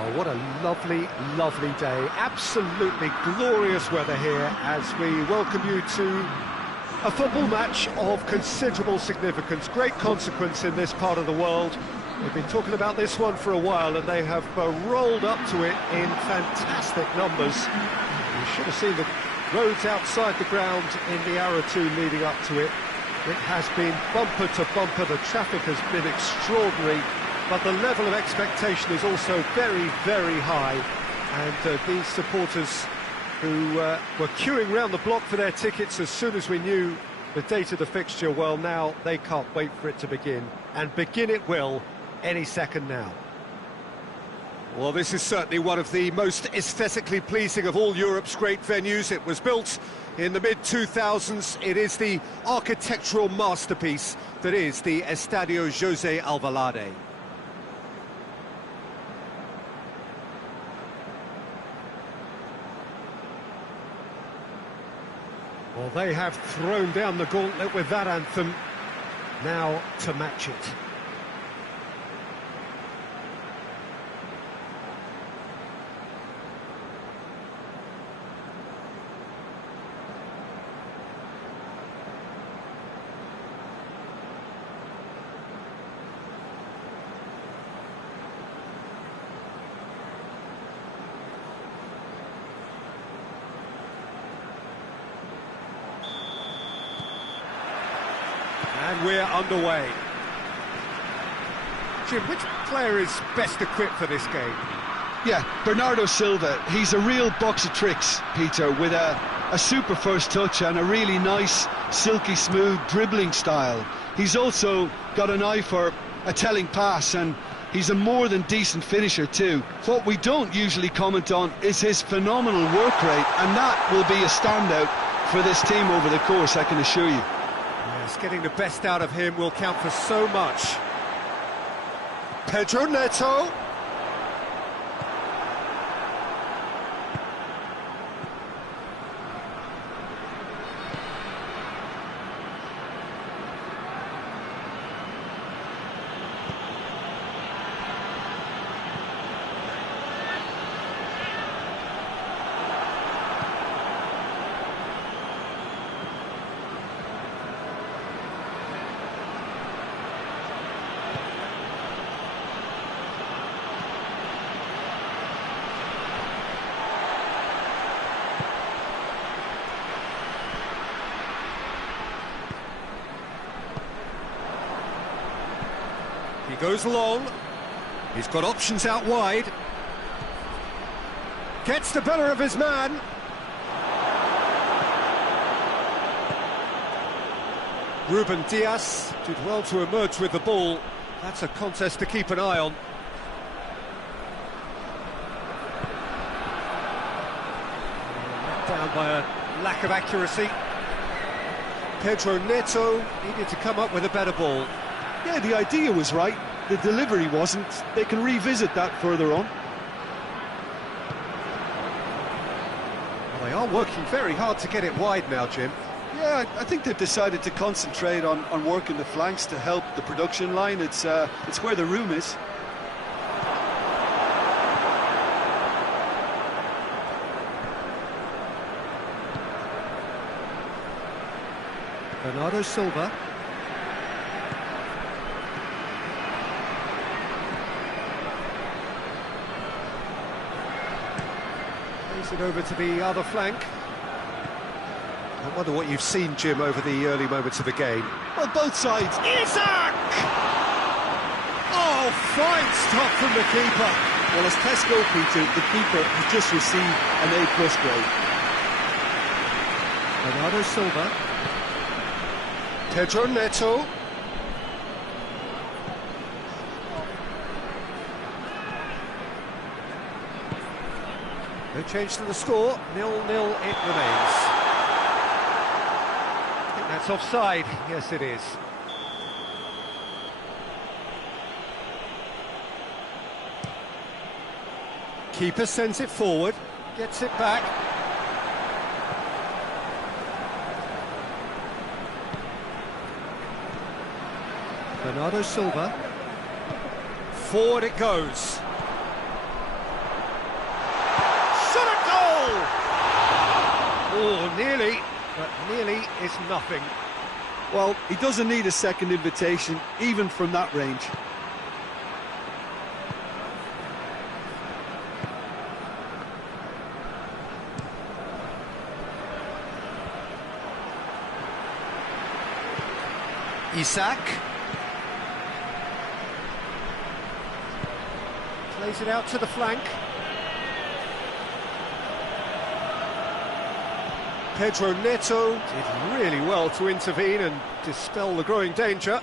Well, what a lovely, lovely day. Absolutely glorious weather here as we welcome you to a football match of considerable significance, great consequence in this part of the world. We've been talking about this one for a while and they have rolled up to it in fantastic numbers. You should have seen the roads outside the ground in the hour or two leading up to it. It has been bumper to bumper, the traffic has been extraordinary, but the level of expectation is also very, very high. And these supporters who were queuing round the block for their tickets as soon as we knew the date of the fixture, well, now they can't wait for it to begin. And begin it will any second now. Well, this is certainly one of the most aesthetically pleasing of all Europe's great venues. It was built in the mid-2000s. It is the architectural masterpiece that is the Estadio José Alvalade. Well, they have thrown down the gauntlet with that anthem, now to match it. And we're underway. Jim, which player is best equipped for this game? Yeah, Bernardo Silva. He's a real box of tricks, Peter, with a super first touch and a really nice, silky smooth dribbling style. He's also got an eye for a telling pass, and he's a more than decent finisher too. What we don't usually comment on is his phenomenal work rate, and that will be a standout for this team over the course, I can assure you. Yes, getting the best out of him will count for so much. Pedro Neto. He goes long, he's got options out wide, gets the better of his man. Ruben Dias did well to emerge with the ball. That's a contest to keep an eye on. Let down by a lack of accuracy. Pedro Neto needed to come up with a better ball. Yeah, the idea was right, the delivery wasn't. They can revisit that further on. Well, they are working very hard to get it wide now, Jim. Yeah, I think they've decided to concentrate on working the flanks to help the production line. It's where the room is. Bernardo Silva. Plays it over to the other flank. I wonder what you've seen, Jim, over the early moments of the game. Well, both sides. Isaac! Oh, fine stop from the keeper. Well, as tests go, Peter, the keeper has just received an A+ grade. Bernardo Silva. Pedro Neto. No change to the score, 0-0 it remains. I think that's offside, yes it is. Keeper sends it forward, gets it back. Bernardo Silva. Forward it goes. Oh, nearly, but nearly is nothing. Well, he doesn't need a second invitation, even from that range. Isak. Plays it out to the flank. Pedro Neto did really well to intervene and dispel the growing danger.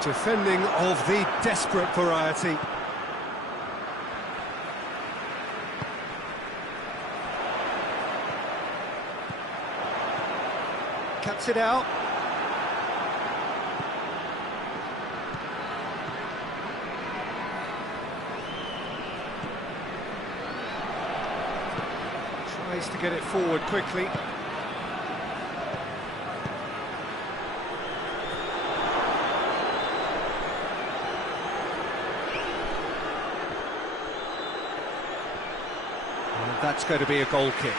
Defending of the desperate variety. Cuts it out. Tries to get it forward quickly. And that's going to be a goal kick.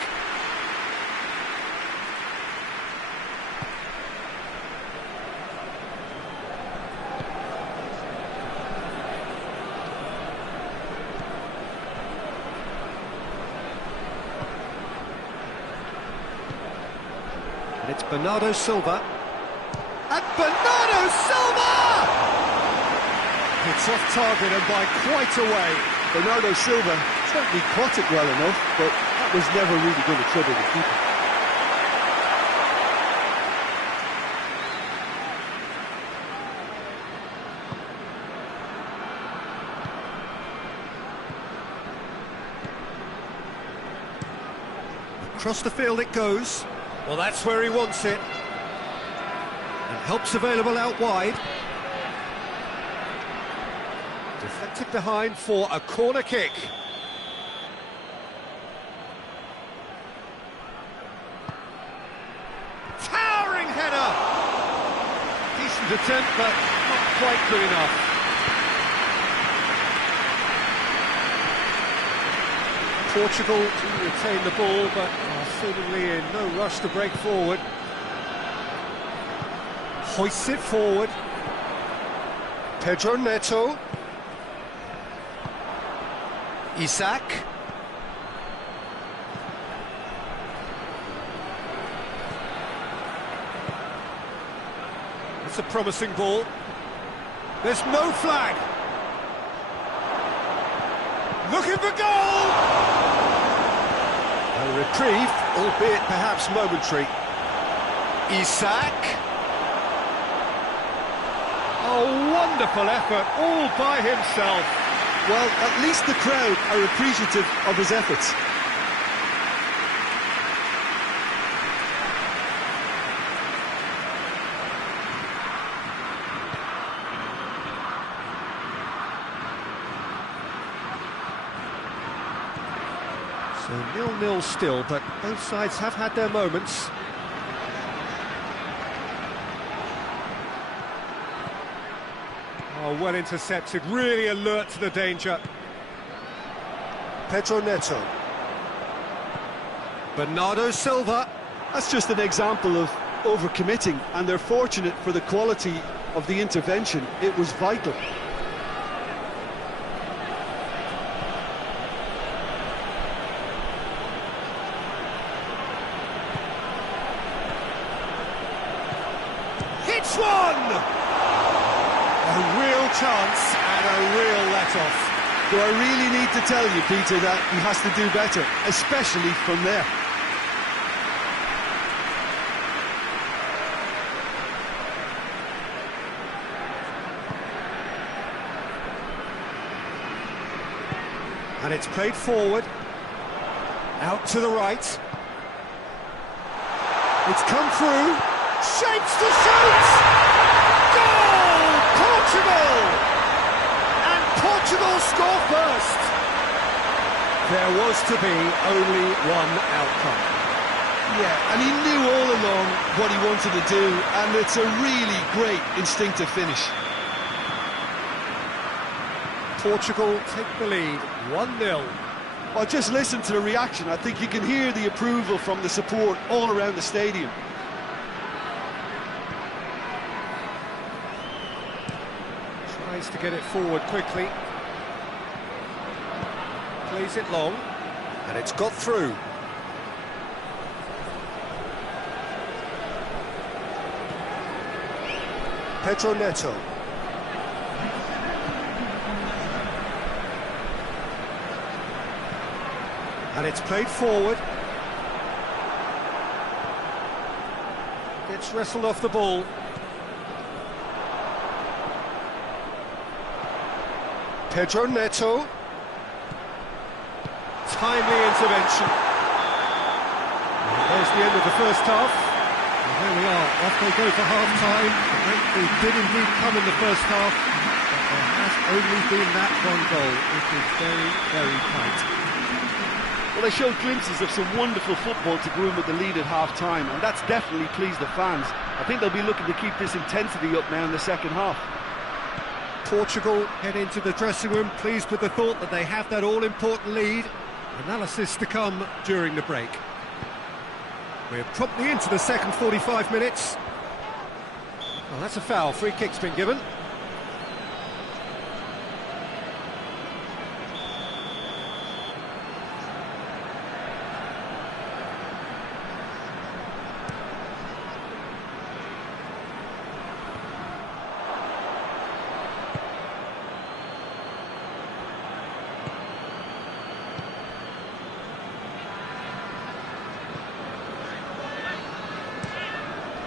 It's Bernardo Silva. And Bernardo Silva! It's off target and by quite a way. Bernardo Silva certainly caught it well enough, but that was never really going to trouble the keeper. Across the field it goes. Well, that's where he wants it. And help's available out wide. Deflected behind for a corner kick. Towering header! Decent attempt, but not quite good enough. Portugal do retain the ball, but are seemingly in no rush to break forward. Hoists it forward. Pedro Neto. Isak. It's a promising ball. There's no flag. Looking for goal! A reprieve, albeit perhaps momentary. Isak. A wonderful effort, all by himself. Well, at least the crowd are appreciative of his efforts. So 0-0 still, but both sides have had their moments. Oh, well intercepted, really alert to the danger. Pedro Neto. Bernardo Silva. That's just an example of overcommitting, and they're fortunate for the quality of the intervention. It was vital. Hits one! A real chance and a real let-off. Do I really need to tell you, Peter, that he has to do better, especially from there? And it's played forward. Out to the right. It's come through. Shapes to shoot! Portugal! And Portugal score first. There was to be only one outcome. Yeah, and he knew all along what he wanted to do, and it's a really great instinctive finish. Portugal take the lead, 1-0. Well, just listen to the reaction. I think you can hear the approval from the support all around the stadium. Tries to get it forward quickly. Plays it long, and it's got through. Pedro Neto. And it's played forward. Gets wrestled off the ball. Pedro Neto. Timely intervention. There's the end of the first half. And there we are, off they go for half-time. The breakthrough did indeed come in the first half, but there has only been that one goal. It is very, very tight. Well, they showed glimpses of some wonderful football to go in with the lead at half-time, and that's definitely pleased the fans. I think they'll be looking to keep this intensity up now in the second half. Portugal head into the dressing room, pleased with the thought that they have that all-important lead. Analysis to come during the break. We're promptly into the second 45 minutes. Well, that's a foul. Free kick's been given.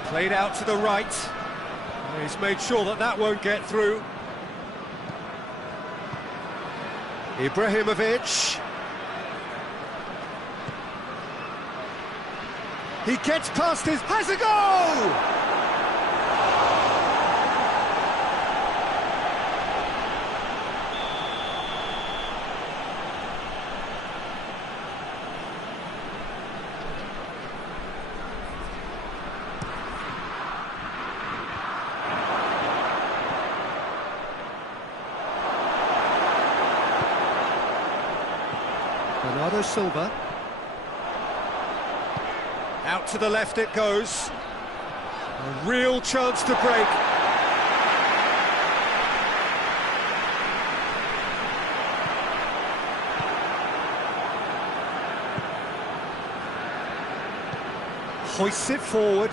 Played out to the right. He's made sure that that won't get through. Ibrahimovic. He gets past his... Has a goal! Bernardo Silva. Out to the left it goes. A real chance to break. Hoists it forward.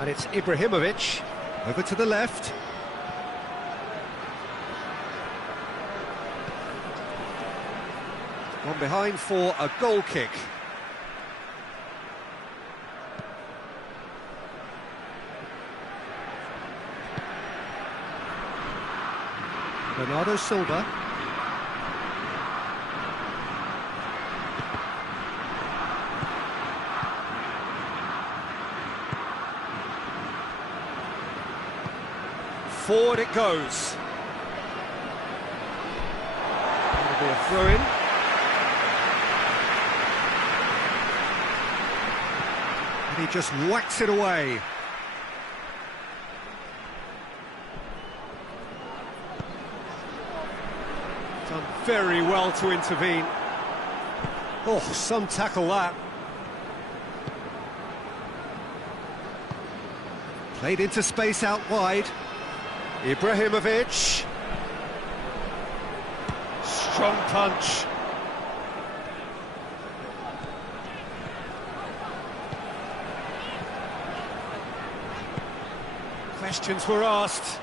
And it's Ibrahimovic. Over to the left. Gone behind for a goal kick. Bernardo Silva. Forward it goes. That'll be a throw-in. And he just whacks it away. Done very well to intervene. Oh, some tackle that. Played into space out wide. Ibrahimovic. Strong punch. Questions were asked,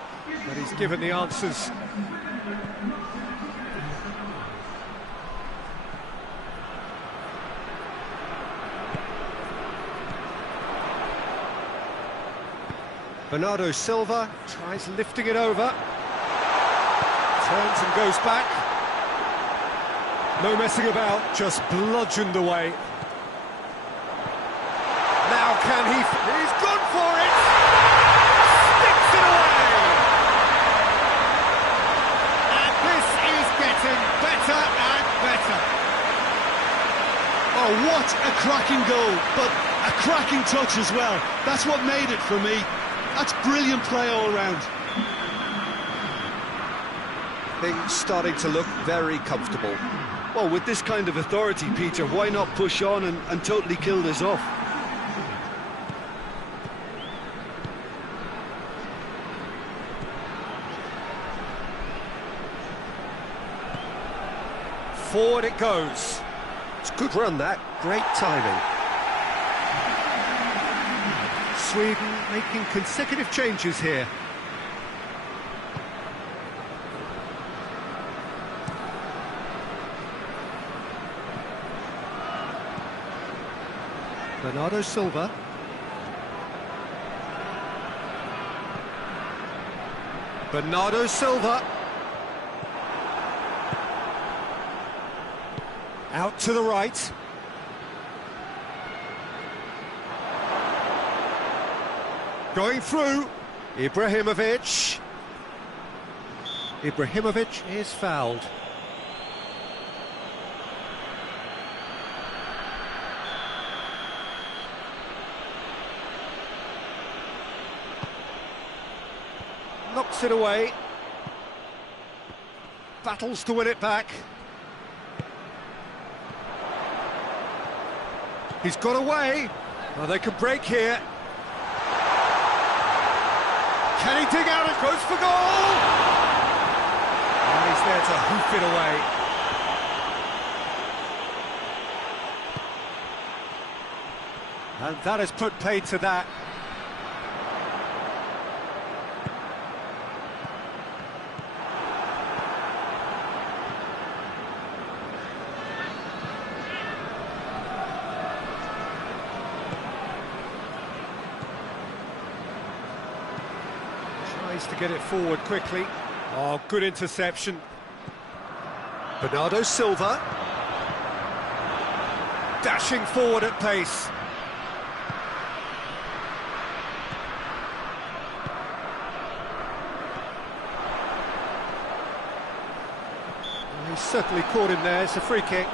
but he's given the answers. Bernardo Silva tries lifting it over. Turns and goes back. No messing about, just bludgeoned away. Now can he... He's gone for it! Sticks it away! getting better and better. Oh, what a cracking goal, but a cracking touch as well. That's what made it for me. That's brilliant play all round. Things starting to look very comfortable. Well, with this kind of authority, Peter, why not push on and totally kill this off? Forward it goes. It's a good run, that. Great timing. Sweden making consecutive changes here. Bernardo Silva. Bernardo Silva. Out to the right. Going through. Ibrahimovic. Ibrahimovic is fouled. Knocks it away. Battles to win it back. He's got away. Oh, they can break here. Can he dig out and goes for goal? And he's there to hoof it away. And that has put paid to that. To get it forward quickly. Oh, good interception. Bernardo Silva. Dashing forward at pace. Well, he's certainly caught him there. It's a free kick.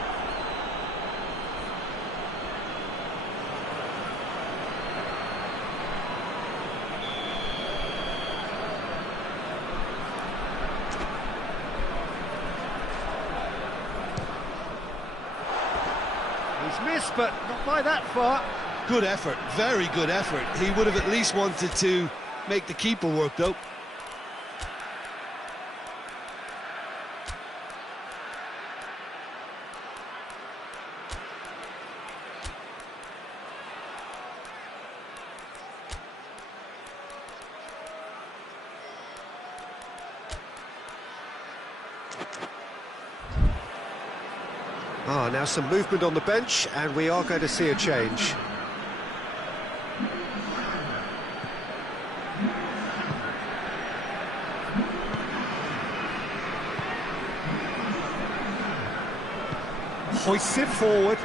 Missed, but not by that far. Good effort, very good effort. He would have at least wanted to make the keeper work, though. Ah, now some movement on the bench, and we are going to see a change. Hoists it forward.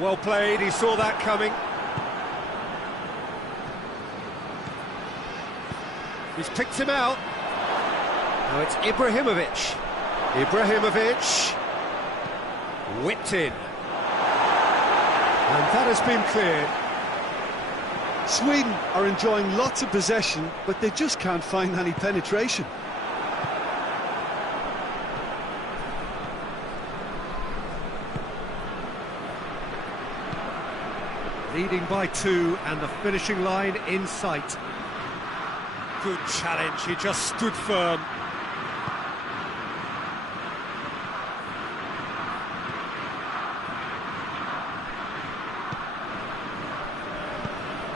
Well played, he saw that coming. He's picked him out. Now it's Ibrahimovic. Ibrahimovic. Whipped in. And that has been cleared. Sweden are enjoying lots of possession, but they just can't find any penetration. Leading by 2 and the finishing line in sight. Good challenge, he just stood firm.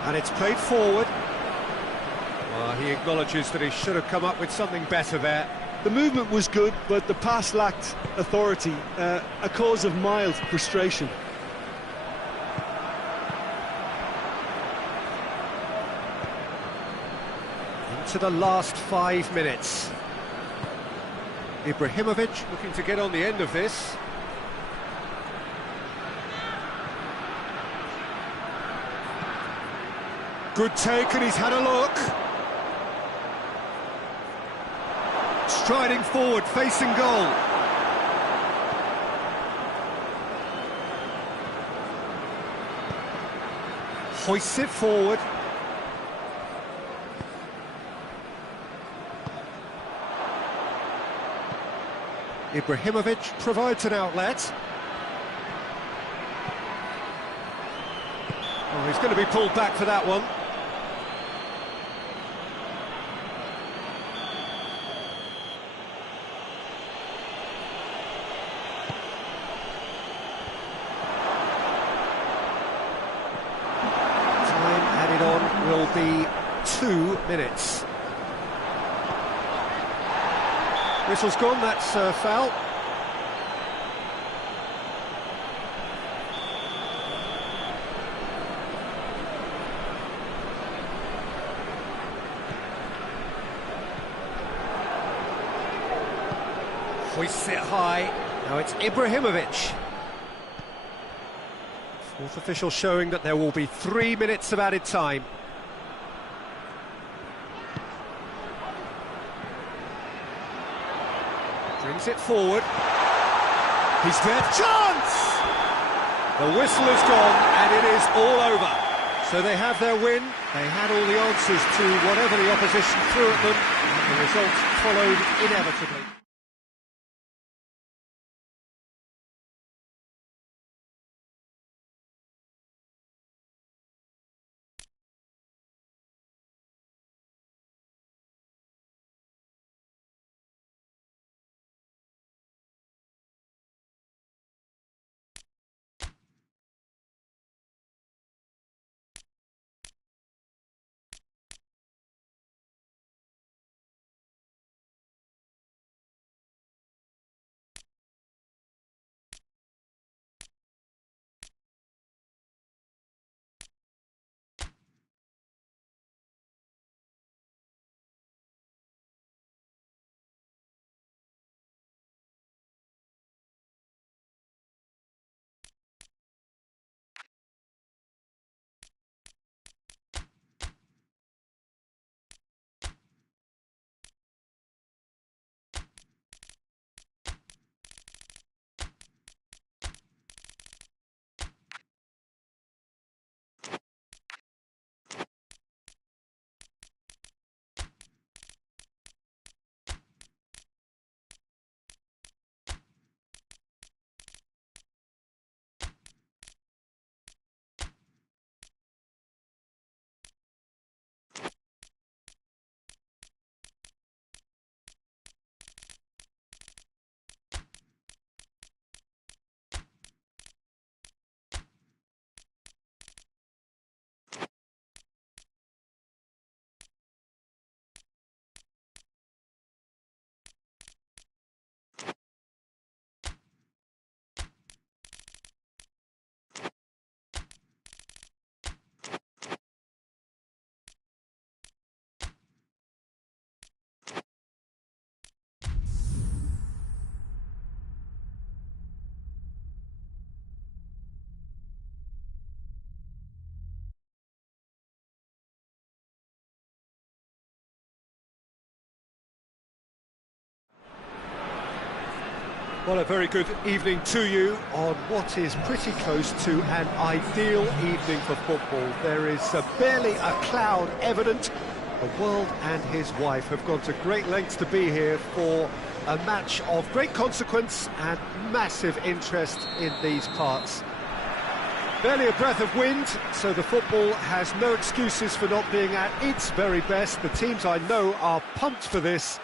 And it's played forward. Well, he acknowledges that he should have come up with something better there. The movement was good, but the pass lacked authority, a cause of mild frustration. Into the last 5 minutes. Ibrahimovic looking to get on the end of this. Good take, and he's had a look. Striding forward, facing goal. Hoists it forward. Ibrahimovic provides an outlet. Oh, he's going to be pulled back for that one. Time added on will be 2 minutes. Whistle's gone, that's foul. Hoists it high. Now it's Ibrahimovic. Fourth official showing that there will be 3 minutes of added time. Brings it forward. He's there. Chance! The whistle is gone and it is all over. So they have their win. They had all the answers to whatever the opposition threw at them, and the result followed inevitably. Well, a very good evening to you on what is pretty close to an ideal evening for football. There is barely a cloud evident. The world and his wife have gone to great lengths to be here for a match of great consequence and massive interest in these parts. Barely a breath of wind, so the football has no excuses for not being at its very best. The teams I know are pumped for this.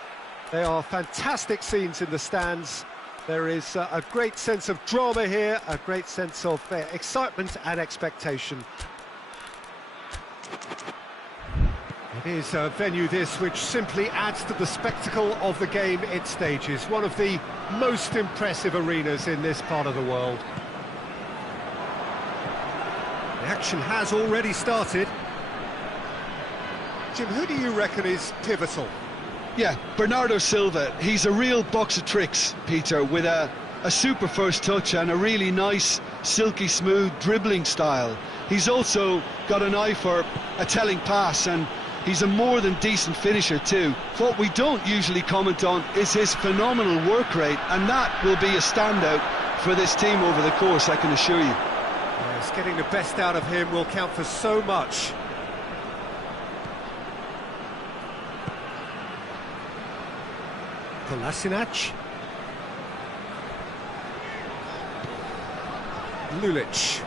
They are fantastic scenes in the stands. There is a great sense of drama here, a great sense of excitement and expectation. It is a venue this which simply adds to the spectacle of the game it stages. One of the most impressive arenas in this part of the world. The action has already started. Jim, who do you reckon is pivotal? Yeah, Bernardo Silva. He's a real box of tricks, Peter, with a super first touch and a really nice, silky smooth dribbling style. He's also got an eye for a telling pass, and he's a more than decent finisher too. What we don't usually comment on is his phenomenal work rate, and that will be a standout for this team over the course, I can assure you. Yes, getting the best out of him will count for so much. Kolasinac. Lulic.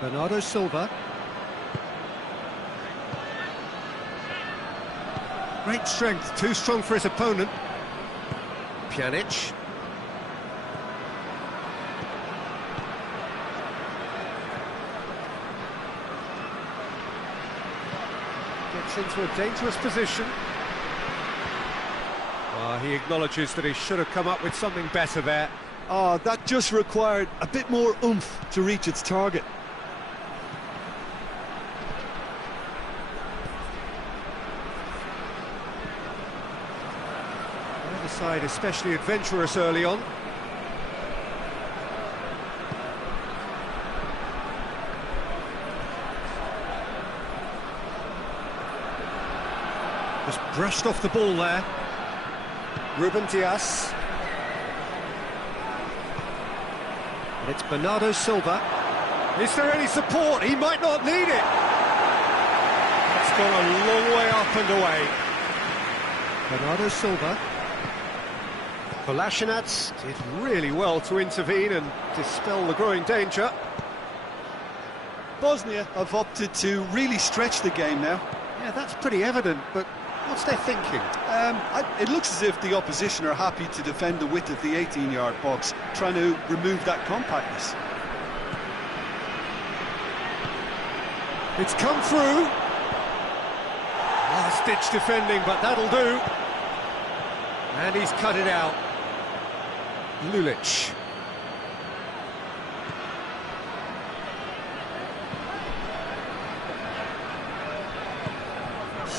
Bernardo Silva. Great strength, too strong for his opponent. Pjanic. Gets into a dangerous position. He acknowledges that he should have come up with something better there. That just required a bit more oomph to reach its target. Side especially adventurous early on. Just brushed off the ball there. Ruben Dias. And it's Bernardo Silva. Is there any support? He might not need it. It's gone a long way up and away. Bernardo Silva. Kolasinac did really well to intervene and dispel the growing danger. Bosnia have opted to really stretch the game now. Yeah, that's pretty evident, but what's their thinking? It looks as if the opposition are happy to defend the width of the 18-yard box, trying to remove that compactness. It's come through. Last-ditch defending, but that'll do. And he's cut it out. Lulic.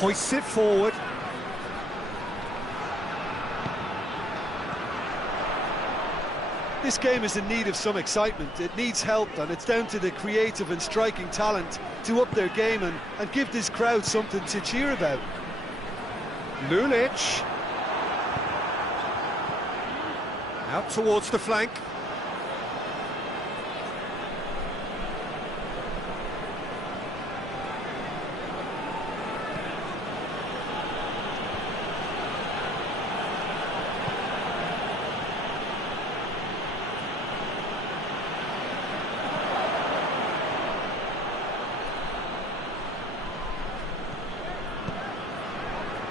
Hoists it forward. This game is in need of some excitement. It needs help, and it's down to the creative and striking talent to up their game and give this crowd something to cheer about. Lulic. Out towards the flank.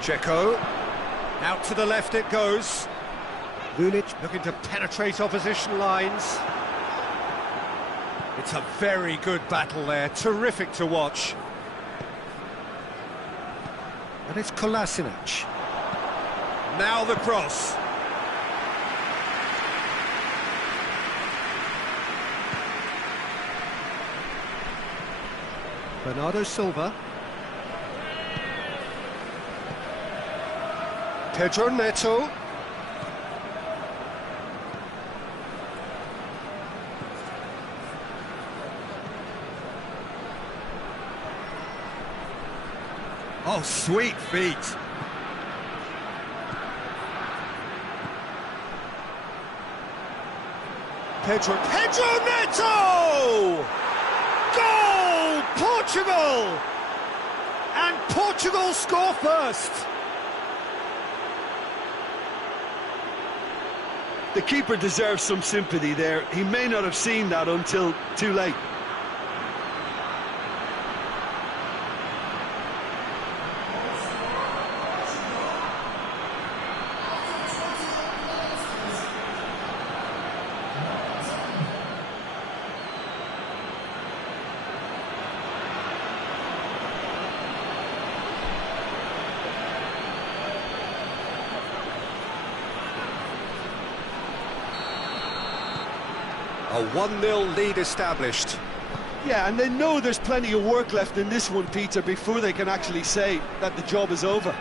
Dzeko. Out to the left it goes. Lulic looking to penetrate opposition lines. It's a very good battle there, terrific to watch. And it's Kolasinac. Now the cross. Bernardo Silva. Pedro Neto. Oh, sweet feet. Pedro Neto! Goal! Portugal! And Portugal score first. The keeper deserves some sympathy there. He may not have seen that until too late. A 1-0 lead established. Yeah, and they know there's plenty of work left in this one, Peter, before they can actually say that the job is over.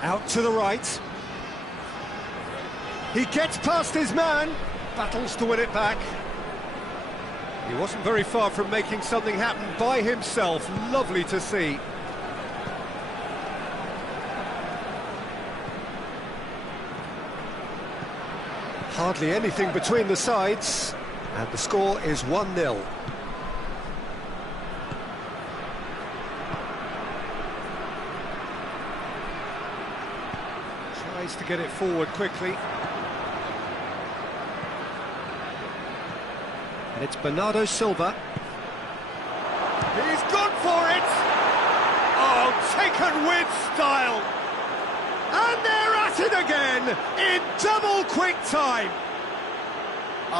Out to the right. He gets past his man, battles to win it back. He wasn't very far from making something happen by himself. Lovely to see. Hardly anything between the sides, and the score is 1-0. Tries to get it forward quickly. And it's Bernardo Silva. He's gone for it! Oh, taken with style! And they're at it again, in double quick time!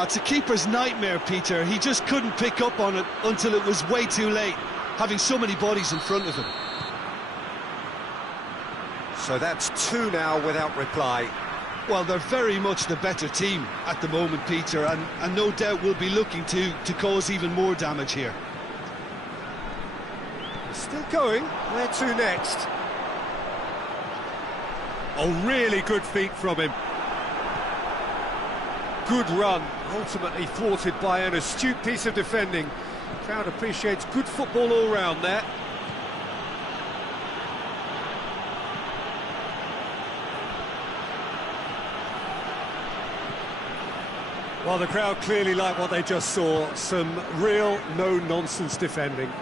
It's a keeper's nightmare, Peter. He just couldn't pick up on it until it was way too late, having so many bodies in front of him. So that's 2 now without reply. Well, they're very much the better team at the moment, Peter, and no doubt will be looking to cause even more damage here. Still going, where to next? Oh, really good feet from him. Good run, ultimately thwarted by an astute piece of defending. Crowd appreciates good football all round there. Well, the crowd clearly like what they just saw. Some real no-nonsense defending.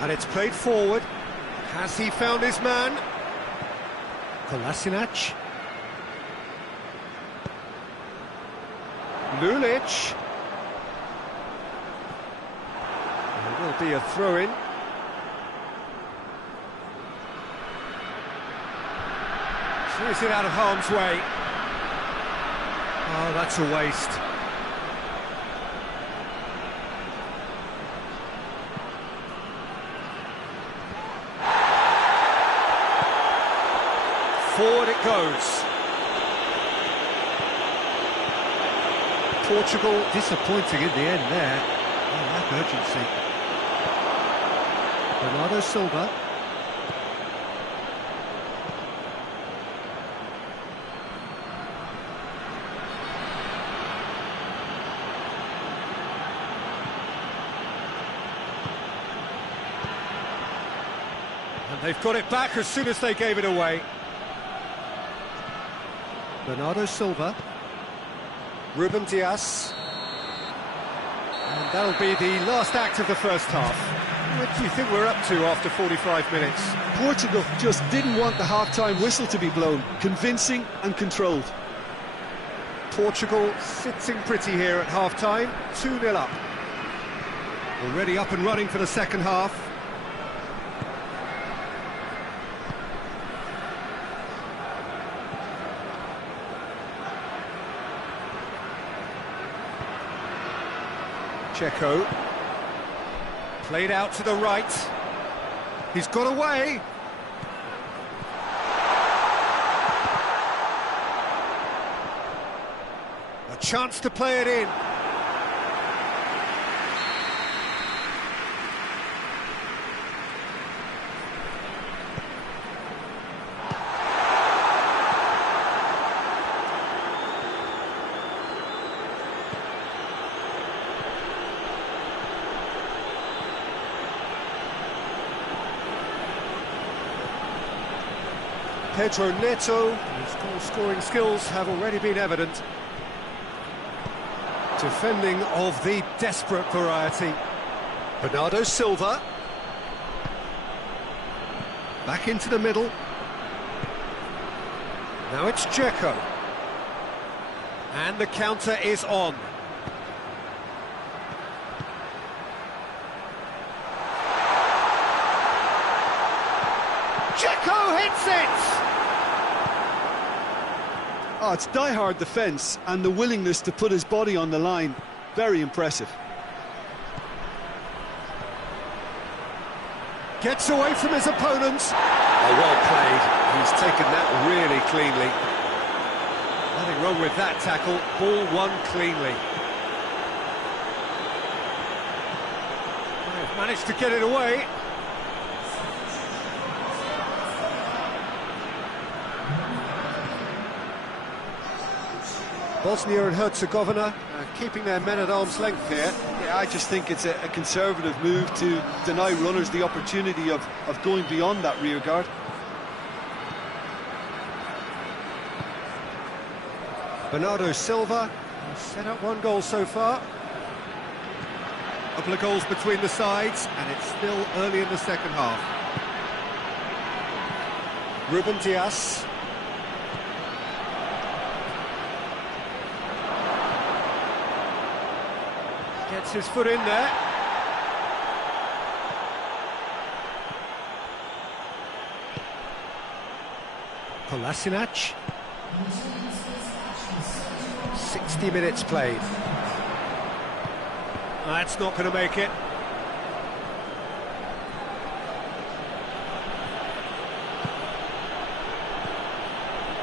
And it's played forward. Has he found his man? Kolasinac. Lulic. There will be a throw-in. Clears it out of harm's way. Oh, that's a waste. Forward it goes. Portugal disappointing in the end there. Oh, lack urgency. Bernardo Silva. And they've got it back as soon as they gave it away. Bernardo Silva, Ruben Dias, and that'll be the last act of the first half. What do you think we're up to after 45 minutes? Portugal just didn't want the half-time whistle to be blown. Convincing and controlled. Portugal sitting pretty here at half-time, 2-0 up. Already up and running for the second half. Checo, played out to the right, he's got away. A chance to play it in. Pedro Neto, his goal-scoring skills have already been evident. Defending of the desperate variety. Bernardo Silva. Back into the middle. Now it's Checo. And the counter is on. Checo hits it! Oh, it's die-hard defence and the willingness to put his body on the line. Very impressive. Gets away from his opponents. Oh, well played. He's taken that really cleanly. Nothing wrong with that tackle. Ball won cleanly. They've managed to get it away. Bosnia and Herzegovina keeping their men at arm's length here. Yeah, I just think it's a conservative move to deny runners the opportunity of going beyond that rear guard. Bernardo Silva has set up one goal so far. A couple of goals between the sides, and it's still early in the second half. Ruben Dias. Gets his foot in there. Kolasinac. 60 minutes played. That's not going to make it.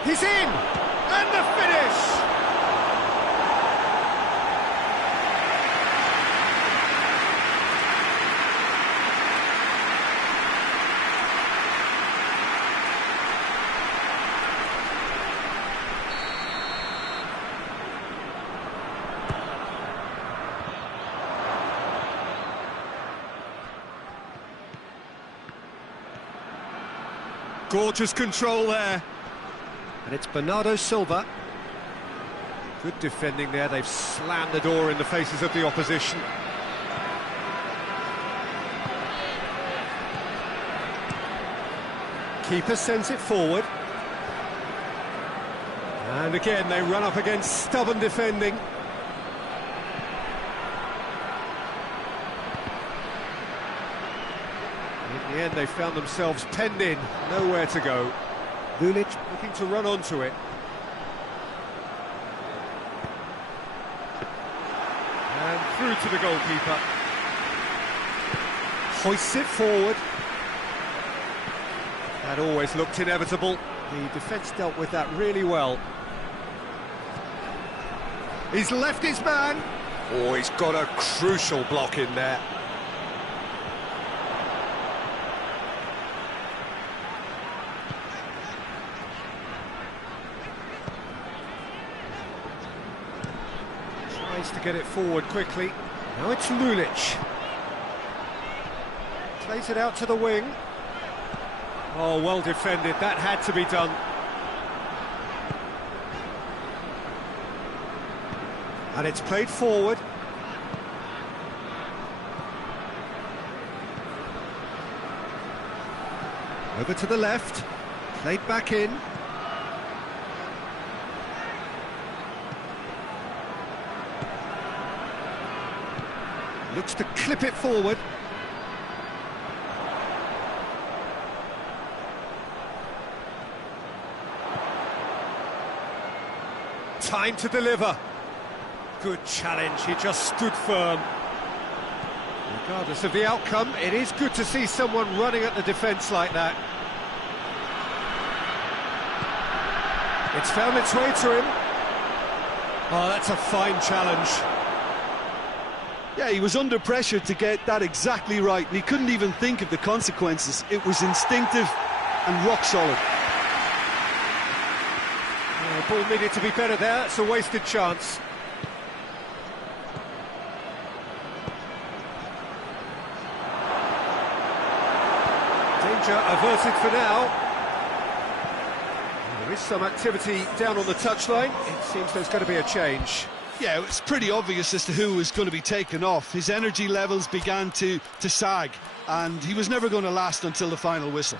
He's in! And the finish! Gorgeous control there. And it's Bernardo Silva. Good defending there. They've slammed the door in the faces of the opposition. Keeper sends it forward. And again, they run up against stubborn defending. In the end, they found themselves penned in, nowhere to go. Lulic looking to run onto it. And through to the goalkeeper. Hoists it forward. That always looked inevitable. The defence dealt with that really well. He's left his man. Oh, he's got a crucial block in there. Tries to get it forward quickly. Now it's Lulic. Plays it out to the wing. Oh, well defended. That had to be done. And it's played forward. Over to the left. Played back in. Looks to clip it forward. Time to deliver. Good challenge, he just stood firm. Regardless of the outcome, it is good to see someone running at the defence like that. It's found its way to him. Oh, that's a fine challenge. Yeah, he was under pressure to get that exactly right, and he couldn't even think of the consequences. It was instinctive and rock solid. The ball needed to be better there, it's a wasted chance. Danger averted for now. There is some activity down on the touchline. It seems there's going to be a change. Yeah, it's pretty obvious as to who was going to be taken off. His energy levels began to sag, and he was never going to last until the final whistle.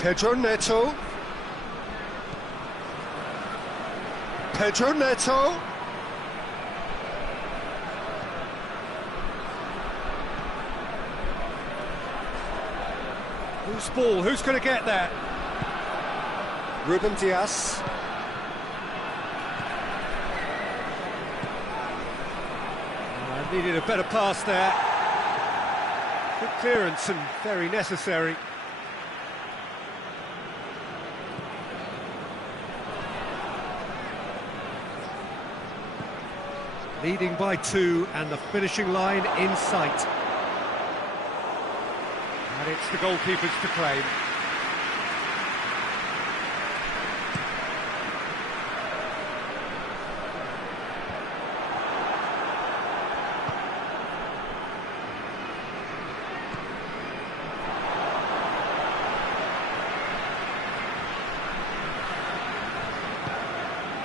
Pedro Neto. Pedro Neto. Who's ball? Who's going to get that? Ruben Diaz. Needed a better pass there. Good clearance and very necessary. Leading by 2 and the finishing line in sight. And it's the goalkeepers to claim.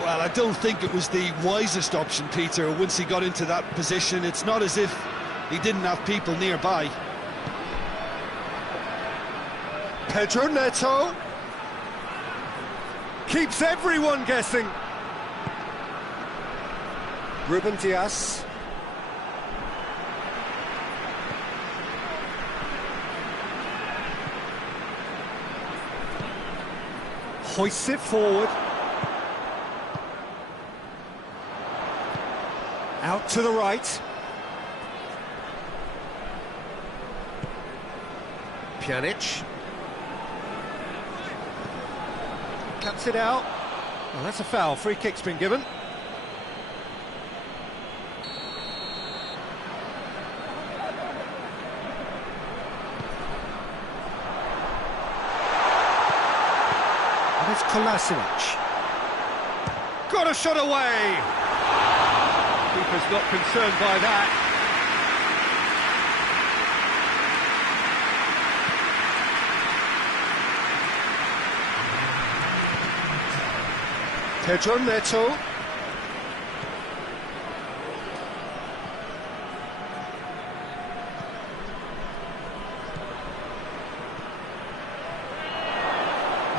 Well, I don't think it was the wisest option, Peter, once he got into that position. It's not as if he didn't have people nearby. Pedro Neto keeps everyone guessing. Ruben Diaz. Hoists it forward. Out to the right. Pjanic. Cuts it out. Well, that's a foul. Free kick's been given. And it's Kolasinac. Got a shot away. Keeper's not concerned by that. Pedro Neto.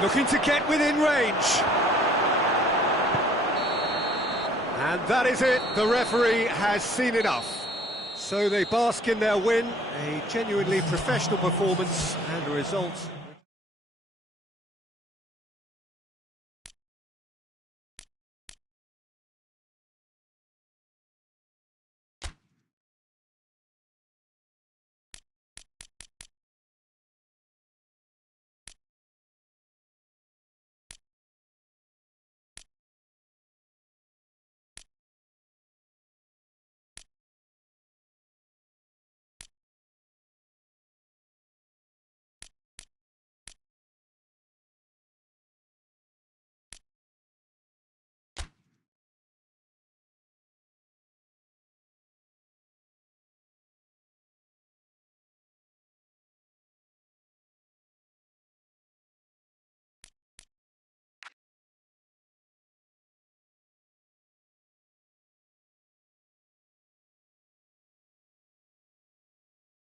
Looking to get within range. And that is it. The referee has seen enough. So they bask in their win, a genuinely professional performance and a result